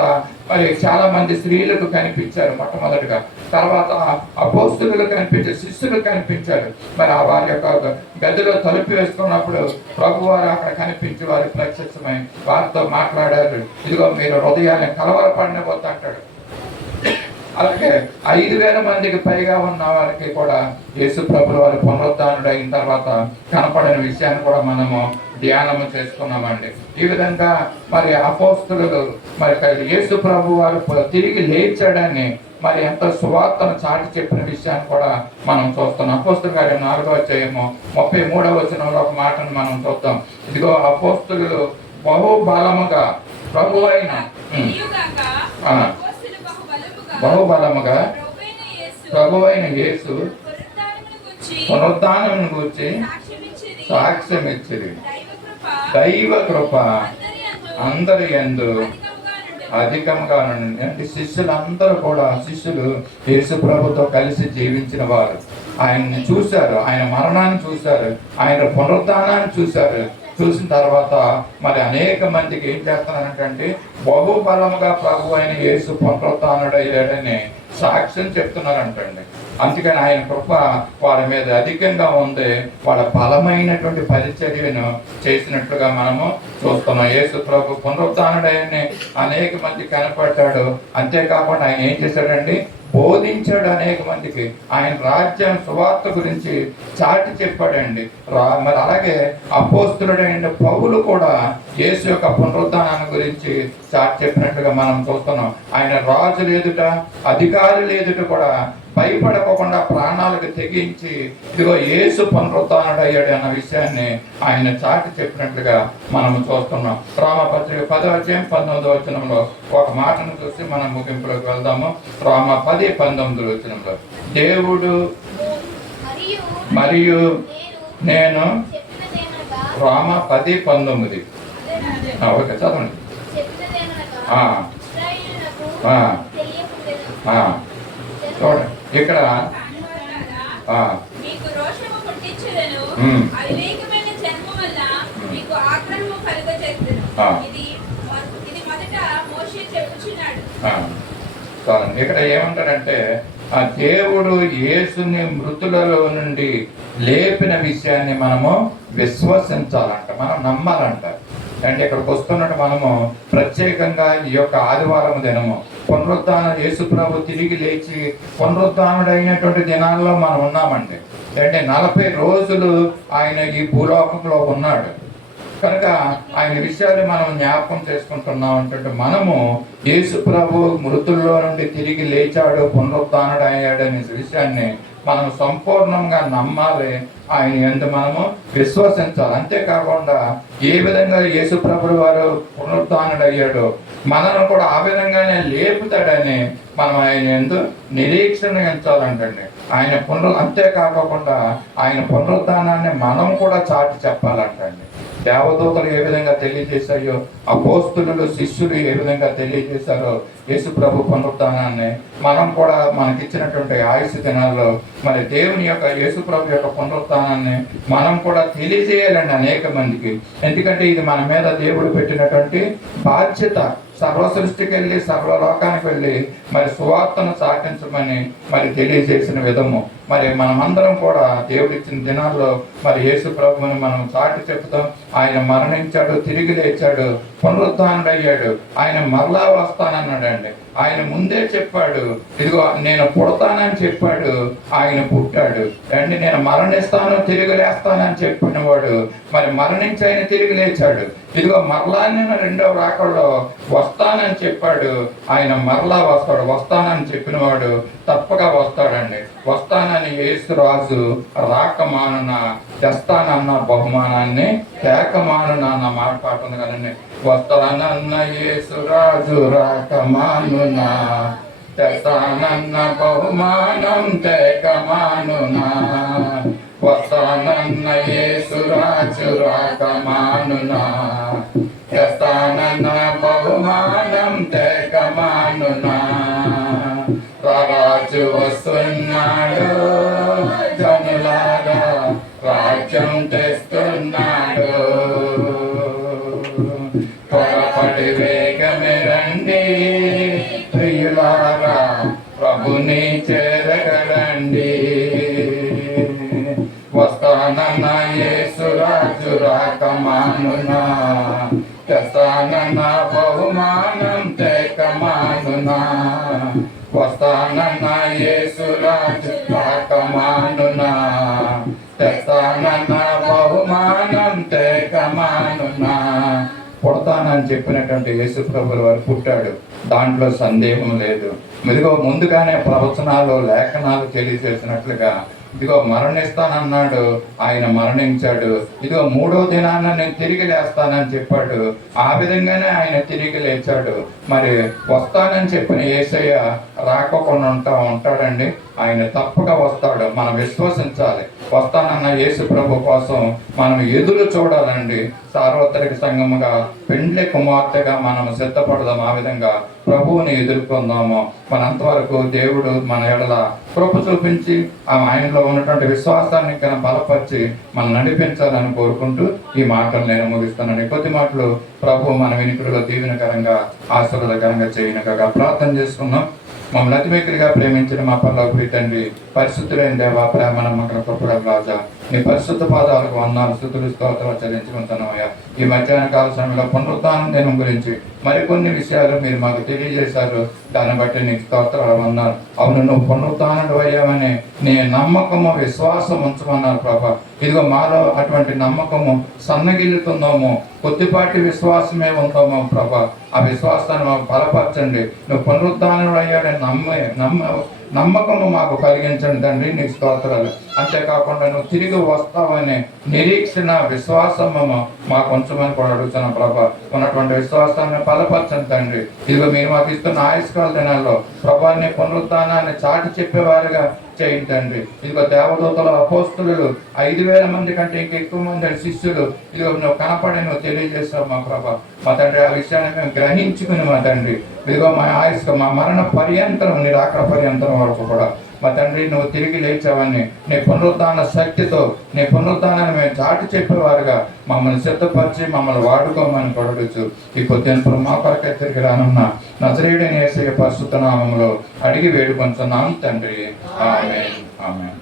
మరి చాలా మంది స్త్రీలకు కనిపించారు మొట్టమొదటిగా, తర్వాత అపోస్తులకు కనిపించారు, శిష్యులకు కనిపించారు. మరి ఆ వారి యొక్క గదిలో తలుపు వేసుకున్నప్పుడు ప్రభువారు అక్కడ కనిపించి వారికి ప్రత్యక్షమై వారితో మాట్లాడారు. ఇదిగో మీరు హృదయాన్ని కలవరపడినపోతే అంటాడు. అలాగే 5,000 మందికి పైగా ఉన్న వారికి కూడా యేసుప్రభుల వారి పునరుద్ధానుడు అయిన తర్వాత కనపడిన విషయాన్ని కూడా మనము ధ్యానము చేసుకున్నామండి. ఈ విధంగా మరి అపోస్తులు మరి యేసుప్రభు వారు తిరిగి లేచాడని మరి ఎంత సువార్తను చాటి చెప్పిన విషయాన్ని కూడా మనం చూస్తున్నాం. అపోస్తుల కార్యం 4వ అధ్యాయము 33వ వచనంలో ఒక మాటను మనం చూద్దాం. ఇదిగో అపోస్తులు బహుబలముగా బహుబలముగా ప్రభువైన యేసు పునరుద్ధానమును గూర్చి సాక్ష్యం ఇచ్చిరి. దైవ కృప అందరి యందు అధికంగా నుండి. అంటే శిష్యులందరూ కూడా, శిష్యులు యేసు ప్రభుతో కలిసి జీవించిన వారు ఆయన్ని చూశారు, ఆయన మరణాన్ని చూశారు, ఆయన పునరుద్ధానాన్ని చూశారు. చూసిన తర్వాత మరి అనేక మందికి ఏం చేస్తున్నారంటే బహుబలముగా ప్రభు అయిన యేసు పునరుద్ధానుడు అయ్యాడని సాక్ష్యం చెప్తున్నారంటండి. అందుకని ఆయన కృప వారి మీద అధికంగా ఉంది. వాళ్ళ బలమైనటువంటి పరిచర్యను చేసినట్లుగా మనము చూస్తున్నాం. యేసు ప్రభు పునరుద్ధానుడని అనేక మంది కనపడ్డాడు. అంతేకాకుండా ఆయన ఏం చేశాడండి, బోధించాడు అనేక మందికి. ఆయన రాజ్యం సువార్త గురించి చాటి చెప్పాడండి. మరి అలాగే అపోస్తులుడైన పౌలు కూడా యేసు యొక్క పునరుద్ధానాన్ని గురించి చాటి చెప్పినట్లుగా మనం చూస్తున్నాం. ఆయన రాజులు ఎదుట, అధికారులు ఎదుట కూడా భయపడకుండా ప్రాణాలకు తెగించి ఇదిగో యేసు పునరుద్ధానుడు అయ్యాడు అన్న విషయాన్ని ఆయన చాటి చెప్పినట్లుగా మనం చూస్తున్నాం. రోమాపత్రిక 10వ అధ్యాయం 19వ వచనంలో ఒక మాటను చూసి మనం ముగింపులోకి వెళ్దాము. రోమా 10:19 వచనంలో, దేవుడు మరియు నేను, రోమా 10:19. ఓకే, చదవండి. చూడండి ఇక్కడ మీకు రోషము పుట్టించులను, అవివేకమైన జన్మ వల్ల మీకు ఆగ్రహము కలుగజేయును. ఇది మొదట మోషే చెప్పుచున్నాడు. చూడండి ఇక్కడ ఏమంటారంటే, ఆ దేవుడు యేసుని మృతులలో నుండి లేపిన విషయాన్ని మనము విశ్వసించాలంట, మనం నమ్మాలంట. అంటే ఇక్కడికి వస్తున్నట్టు మనము ప్రత్యేకంగా ఈ యొక్క ఆదివారం దినము పునరుద్ధాన యేసు ప్రభు తిరిగి లేచి పునరుద్ధానుడైనటువంటి దినాల్లో మనం ఉన్నామండి. అంటే 40 రోజులు ఆయన ఈ భూలోకంలో ఉన్నాడు కనుక ఆయన విషయాన్ని మనం జ్ఞాపకం చేసుకుంటున్నాం. అంటే మనము యేసు ప్రభు మృతుల్లో నుండి తిరిగి లేచాడు, పునరుద్ధానుడు అయ్యాడు అనే విషయాన్ని మనం సంపూర్ణంగా నమ్మాలి, ఆయన యందు మనము విశ్వసించాలి. అంతేకాకుండా ఏ విధంగా యేసు ప్రభు వారు పునరుద్ధానుడు అయ్యాడు, మనను కూడా ఆ విధంగానే లేపుతాడని మనం ఆయన యందు నిరీక్షణ ఉంచాలంటండి. ఆయన అంతేకాకుండా ఆయన పునరుద్ధానాన్ని మనం కూడా చాటి చెప్పాలంటండి. దేవదూతలు ఏ విధంగా తెలియజేశాయో, అపోస్తులు శిష్యులు ఏ విధంగా తెలియజేశారో యేసు ప్రభు పునరుద్ధానాన్ని మనం కూడా మనకిచ్చినటువంటి ఆయుష్ దినాల్లో మరి దేవుని యొక్క యేసు ప్రభు యొక్క పునరుద్ధానాన్ని మనం కూడా తెలియజేయాలండి అనేక మందికి. ఎందుకంటే ఇది మన మీద దేవుడు పెట్టినటువంటి బాధ్యత. సర్వ సృష్టికి వెళ్ళి సర్వలోకానికి వెళ్ళి మరి సువార్తను సాటించమని మరి తెలియజేసిన విధము. మరి మనమందరం కూడా దేవుడిచ్చిన దినాల్లో మరి యేసు ప్రభువుని మనం చాటి చెప్తాం. ఆయన మరణించాడు, తిరిగి లేచాడు, పునరుద్ధానుడు అయ్యాడు, ఆయన మరలా వస్తానన్నాడండి. ఆయన ముందే చెప్పాడు, ఇదిగో నేను పుడతానని చెప్పాడు, ఆయన పుట్టాడు. అండి నేను మరణిస్తాను, తిరిగి లేస్తానని చెప్పిన వాడు మరి మరణించి ఆయన తిరిగి లేచాడు. ఇదిగో మరలా నేను 2వ రాకడలో వస్తానని చెప్పాడు, ఆయన మరలా వస్తాడు. వస్తానని చెప్పిన వాడు తప్పగా వస్తాడండి. వస్తానని యేసు రాజు రాకమానున తెస్తానన్న బహుమానాన్ని తేకమానున అన్న మాట పాట ఉంది కదండి. వస్తానన్న యేసు రాజు రాకమానున తెస్తానన్న బహుమానం తేకమానున. వస్తానన్న యేసు రాజు రాకమానున తెస్తానన్న బహుమానం తేకమానున. రాజు వస్తున్నాడు, జనులారా రాజ్యం తెస్తున్నాడు. త్వరపడి వేగమే రండి ప్రియులారా, ప్రభుని చేరగలండి. వస్తానన్న యేసు రాజు రాకమానున తెస్తానన్న బహుమానం తేకమానున. వస్తానన్న యేసు రాజు రాకమానున తెస్తానన్న బహుమానం తేకమానున. పుడతానని చెప్పినటువంటి యేసు ప్రభువు వారు పుట్టాడు, దాంట్లో సందేహం లేదు. ఇదిగో ముందుగానే ప్రవచనాలు లేఖనాలు తెలియజేసినట్లుగా ఇదిగో మరణిస్తానన్నాడు, ఆయన మరణించాడు. ఇదిగో 3వ దినాన నేను తిరిగి లేస్తానని చెప్పాడు, ఆ విధంగానే ఆయన తిరిగి లేచాడు. మరి వస్తానని చెప్పిన యేసయ్య రాకుండా ఉంటాడండి, ఆయన తప్పగా వస్తాడు. మనం విశ్వసించాలి. వస్తానన్న యేసు ప్రభు కోసం మనం ఎదురు చూడాలండి. సార్వత్రిక సంఘముగా పెండ్లి కుమార్తెగా మనం సిద్ధపడదాం. ఆ విధంగా ప్రభువుని ఎదుర్కొందాము. మనంతవరకు దేవుడు మన ఎడల కృప చూపించి ఆయనలో ఉన్నటువంటి విశ్వాసాన్ని కన్నా బలపరిచి మనం నడిపించాలని కోరుకుంటూ ఈ మాటలు నేను ముగిస్తున్నాను. కొద్ది మాటలు ప్రభు మన వినికుడులో దీవెనకరంగా ఆశీర్వాదకరంగా చేయనగా ప్రార్థన చేసుకున్నాం. మమ్మల్ని అతిమిక్కిలిగా ప్రేమించిన మా పరలోక తండ్రి, పరిశుద్ధులైన దేవ, ప్రేమ నమ్మకం కృపగల రాజా, నీ పరిశుద్ధ పాదాలకు వందనాలు, స్తుతులు, స్తోత్రాలు చెల్లించుకుంటున్నాం అయ్యా. ఈ మధ్యాహ్న కాల సమయంలో పునరుత్థానం దినం గురించి మరికొన్ని విషయాలు మీరు మాకు తెలియజేశారు. దాన్ని బట్టి నీకు స్తోత్రాలు, వందనాలు. అవును, నువ్వు పునరుత్థానుడు అయ్యావని నీ నమ్మకము, విశ్వాసం ఉంచమన్నారు ప్రభా. ఇదిగో మాలో అటువంటి నమ్మకము సన్నగిల్లుతుందాము, కొద్దిపాటి విశ్వాసమే ఉందాము ప్రభా. ఆ విశ్వాసాన్ని మాకు బలపరచండి. నువ్వు పునరుత్థానుడు అయ్యాడని నమ్మకము మాకు కలిగించండి తండ్రి, నీకు స్తోత్రాలు. అంతేకాకుండా నువ్వు తిరిగి వస్తావని నిరీక్షణ, విశ్వాసము మాకు ఉంచమని కూడా అడుగుతున్నాం ప్రభా. ఉన్నటువంటి విశ్వాసాన్ని బలపరచండి తండ్రి. ఇదిగో మీరు మాకు ఇస్తున్న ఆయుష్కాల దినాల్లో ప్రభాని పునరుత్థానాన్ని చాటి చెప్పేవారుగా చేయించండి. ఇదిగో దేవదూతలు, అపోస్తులు 5,000 మంది కంటే ఇంకెక్కువ మంది శిష్యులు ఇదిగో నువ్వు కనపడి నువ్వు తెలియజేస్తావు మా ప్రభా. మా తండ్రి, ఆ విషయాన్ని మేము గ్రహించుకుని మా తండ్రి, ఇదిగో మా ఆయుష్క, మా మరణ పర్యంతరం, నీ రాకడ పర్యంతరం వరకు కూడా మా తండ్రి నువ్వు తిరిగి లేచావని నీ పునరుత్థాన శక్తితో, నీ పునరుత్థానాన్ని మేము చాటి చెప్పేవారుగా మమ్మల్ని సిద్ధపరిచి మమ్మల్ని వాడుకోమని కొడవచ్చు. ఈ పొద్దున మా కొరకై తిరిగి రానున్న నజరేయుడైన యేసయ్య పరిశుద్ధ నామములో అడిగి వేడుకొంచున్నాం తండ్రి. ఆమేన్, ఆమేన్.